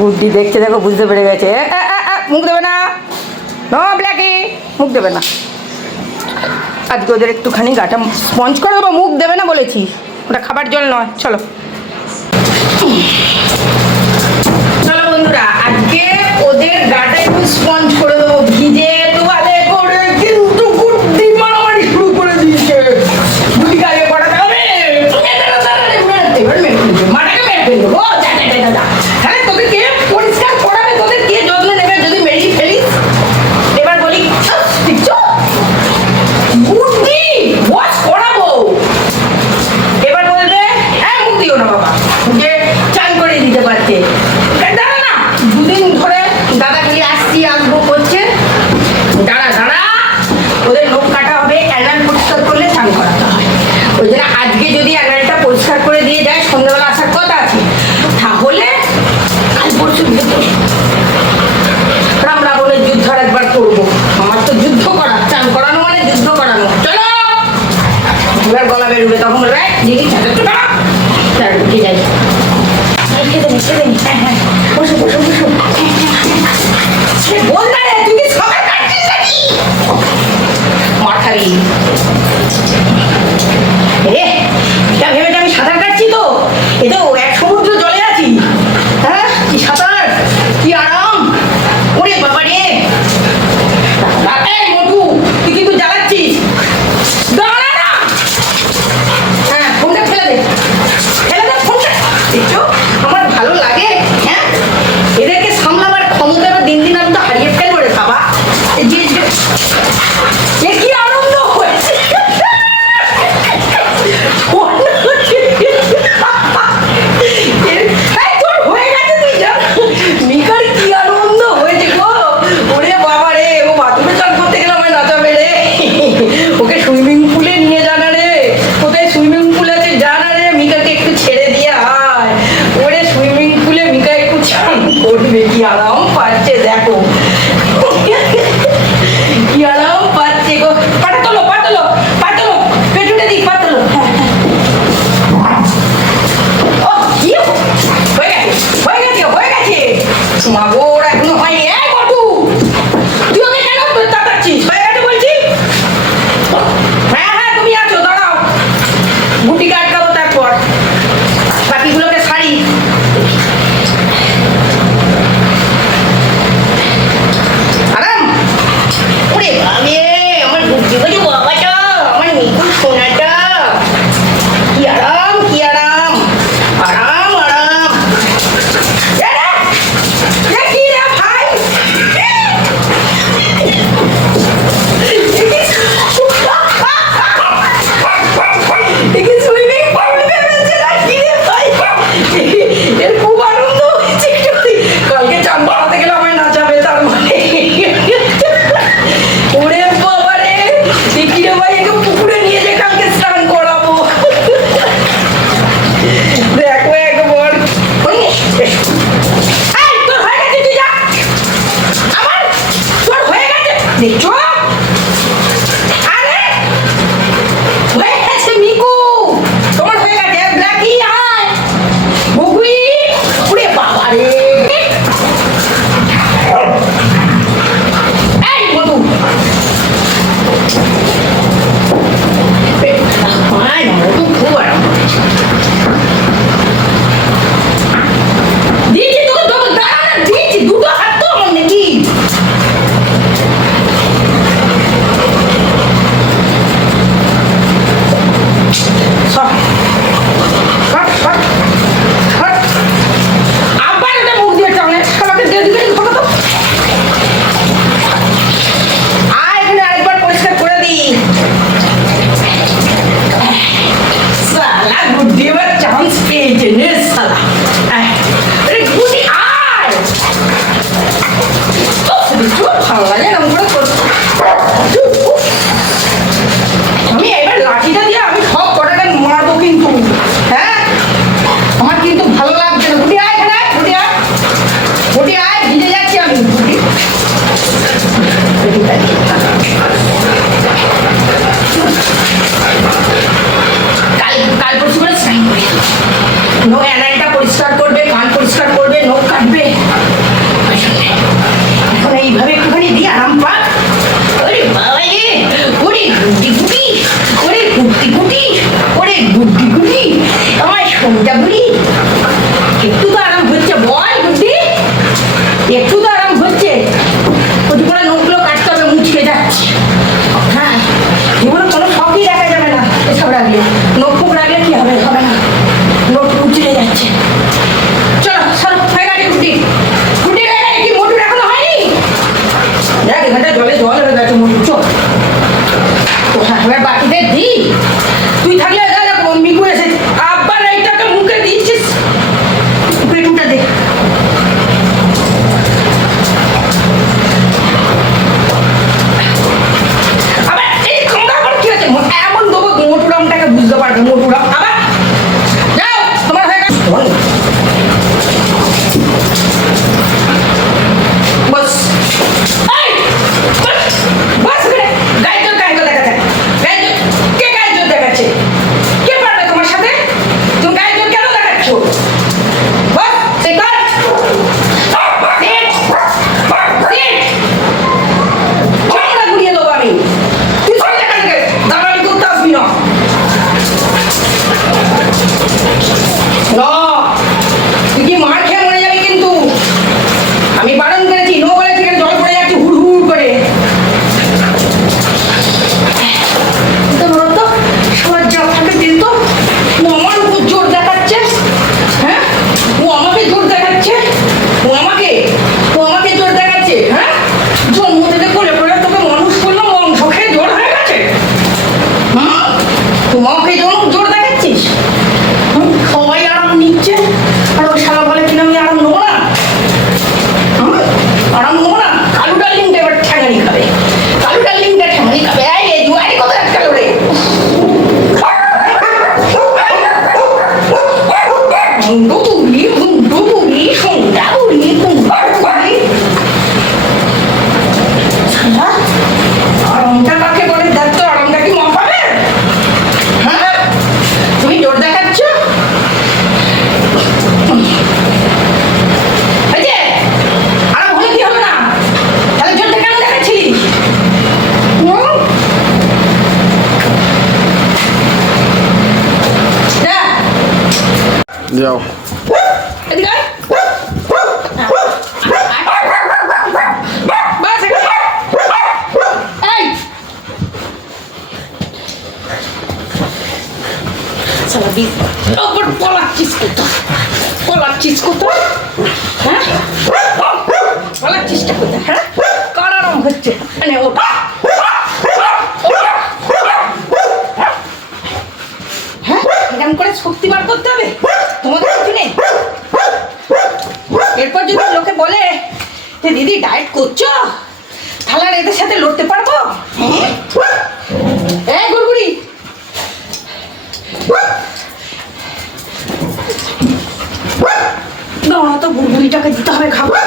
গুড্ডি দেখছে, দেখো বুঝতে পেরে গেছে। মুখ দেবে না, নো ব্ল্যাকি, মুখ দেবে না। আজকে ওদের একটুখানি গাটা স্পঞ্জ করে দেবো, মুখ দেবে না বলেছি, ওটা খাবার জল নয়। চলো চলো বন্ধুরা, আজকে ওদের গাটা একটু স্পঞ্জ করে দেবো, ভিজে তোয়ালে করে। কিন্তু গুড্ডি মারামারি শুরু করে দিয়েছে। গুড্ডি গায়ে পড়াতে হবে, মাটাকে মেরে ফেলবো। দাদা হ্যাঁ, তোদের কে পরিষ্কার করাবে, তোদের কে যত্ন নেবে যদি মেরিয়ে ফেলিস? এবার বলি বুদ্ধি ওয়াশ করাবো। এবার বলবে হ্যাঁ মুখ দিও না বাবা, যে চান করে দিতে পারছে। দাঁড়া না, দুদিন ধরে দাদা খালি আসছি আসবো করছে। দাঁড়া দাঁড়া, ওদের লোক কাটা হবে, অ্যালার্ম পরিষ্কার করলে চান করাতে হয়। ওই জন্য আজকে যদি অ্যালার্মটা পরিষ্কার করে দিয়ে যায়, সন্ধ্যাবেলা আসার কথা আছে, তাহলে কাল পরশু রাম রাবণের যুদ্ধ আর একবার করবো। আমার তো যুদ্ধ করা, চান করানো মানে যুদ্ধ করানো। চলো এবার গলা বেরোবে, তখন বলবে দেখি উঠে যাই। খেতে নি খেতে নি, হ্যাঁ হ্যাঁ বসো বসো বসো। বল না রে, তুই কি সবাই কাটছিস নাকি? মার খাবি। এটা ভেবে আমি সাঁতার কাটছি, তো এ তো এক সমুদ্র জলে আছি। হ্যাঁ কি সাঁতার, কি আরাম। ওরে বাবা রে, মোটু তুই কিন্তু জ্বালাচ্ছিস। দাঁড়া না, হ্যাঁ ফোনটা ফেলে দে, ফেলে দে ফোনটা। দেখছো আমার ভালো লাগে? হ্যাঁ এদেরকে সামলাবার ক্ষমতাটা দিন দিন আমি তো হারিয়ে ফেলবো রে বাবা। কি আনন্দ হয়েছে, ওকে সুইমিং পুলে নিয়ে জানা রে, কোথায় সুইমিং পুল আছে জানা রে, মিকাকে একটু ছেড়ে দিয়ে আয়। ওরে সুইমিং পুলে মিকা একটু চান করবে, কি আরাম পাচ্ছে দেখো, কি আরাম পাচ্ছে গো। পাটা তোলো পা তোলো পা তোলো, পেটুটে দিক পা তোলো। ও কি হয়ে গেছে হয়ে গেছে হয়ে গেছে, মাগো ওরা এখনো হয়নি। বটু তুই ওকে কেন তাকাচ্ছিস? হয়ে গেছে বলছি। হ্যাঁ হ্যাঁ তুমি আছো, দাঁড়াও গুটি কাট খাবো, তারপর বাকিগুলোকে সারি। আরাম ওরে বাবে, আমার বুদ্ধি বলি বাবাটা, আমার নিকুল সোনাটা, কি আরাম কি আরাম, আরাম আরাম। কি রে ভাই, খুব আনন্দ হয়েছে। কালকে চান বাড়াতে গেলে আমায় নাচাবে, তার মানে ওরে বাবা রে, দেখি রে ভাই একে পুকুরে নিয়ে যে কালকে স্নান করাবো। দেখো একবার তোর হয়ে গেছে, তুই যা। আমার তোর হয়ে গেছে দেখছো, আরে হয়ে গেছে মিকু, তোমার হয়ে গেছে। ব্ল্যাকি আয়, বুগুই ওরে বাবা রে, এই মধু মধু খুব আরাম দিয়েছি তোকে, দাঁড়া দিয়েছি, দুটো হাত তো আমার নাকি। যাও। এদিকে আয়। বাস এখানে। এই শালা বিষ আবার পলাচ্ছিস কোথায়? পলাচ্ছিস কোথায়? হ্যাঁ পলাচ্ছিসটা কোথায়? হ্যাঁ কারারম হচ্ছে মানে ওটা হ্যাঁ এরকম করে শক্তি বার করতে হবে তোমাদের এখানে। এরপর যদি লোকে বলে যে দিদি ডায়েট করছো তাহলে আর এদের সাথে লড়তে পারবো? এই গুড়গুড়ি দাঁড়া তো গুড়গুড়িটাকে দিতে হবে খাবার।